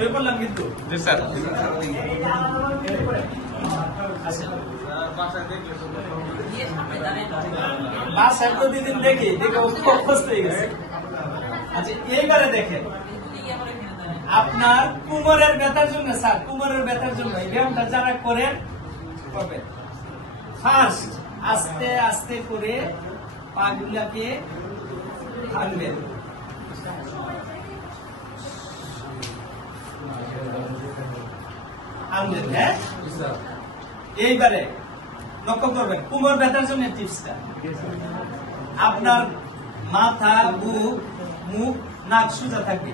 শুয়ে পড়লাম কিন্তু। জি স্যার। বাসায় প্রতিদিন দেখে অভ্যস্ত হয়ে গেছে। আচ্ছা এইবারে দেখেন আপনার কোমরের ব্যথার জন্য, স্যার কোমরের ব্যথার জন্য এই ব্যায়ামটা যারা করেন করবেন। ফার্স্ট আস্তে আস্তে করে পাগুলাকে ভাঙবেন, আনবেন। হ্যাঁ, এইবারে লক্ষ্য করবেন কোমর ব্যথার জন্য টিপসটা। আপনার মাথা, বুক, মুখ, নাক সোজা থাকবে।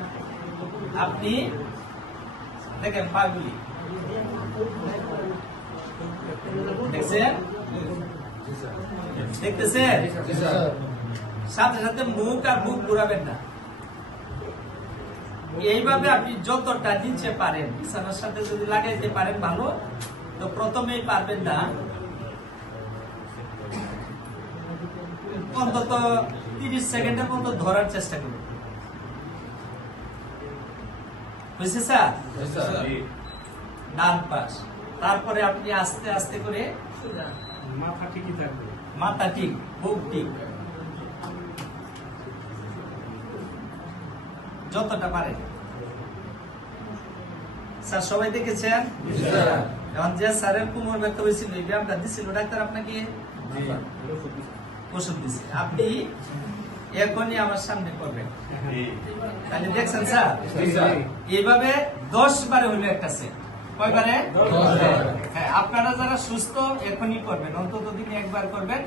আপনি দেখেন পাগুলি দেখছেন, দেখতেছেন? সাথে সাথে মুখ আর বুক ঘুরাবেন না। এইভাবে আপনি যতটা নিচে পারেন বিছানার সাথে যদি লাগাইতে পারেন ভালো, তো প্রথমেই পারবেন না, অন্তত 30 সেকেন্ডের মতো ধরার চেষ্টা করুন। বুঝছে স্যার? ডান পাশ। তারপরে আপনি আস্তে আস্তে করে মাথা ঠিকই থাকবে, মাথা ঠিক, বুক ঠিক, যতটা পারেন। স্যার সবাই দেখেছেন? এখন যে স্যারের কোমর ব্যথা হয়েছিল এই ব্যায়ামটা দিছিল ডাক্তার আপনাকে, ওষুধ দিছে, আপনি এখনই আমার সামনে করবেন। তাহলে দেখছেন স্যার, এইভাবে 10 বারে হইল একটা সেট। কয়বারে? 10 বার। হ্যাঁ, আপনারা যারা সুস্থ এখনই করবেন, অন্তত দিনে একবার করবেন।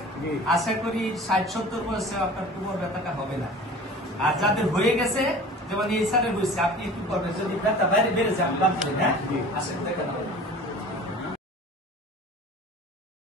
আশা করি 60-70 বয়সে আপনার কোমর ব্যথাটা হবে না। আর যাদের হয়ে গেছে, যেমন এই স্যারের হয়েছে, আপনি একটু করবেন, যদি ব্যথা বাইরে বেড়ে যায় আপনি বাদ দিলেন। হ্যাঁ, আসেন দেখেন।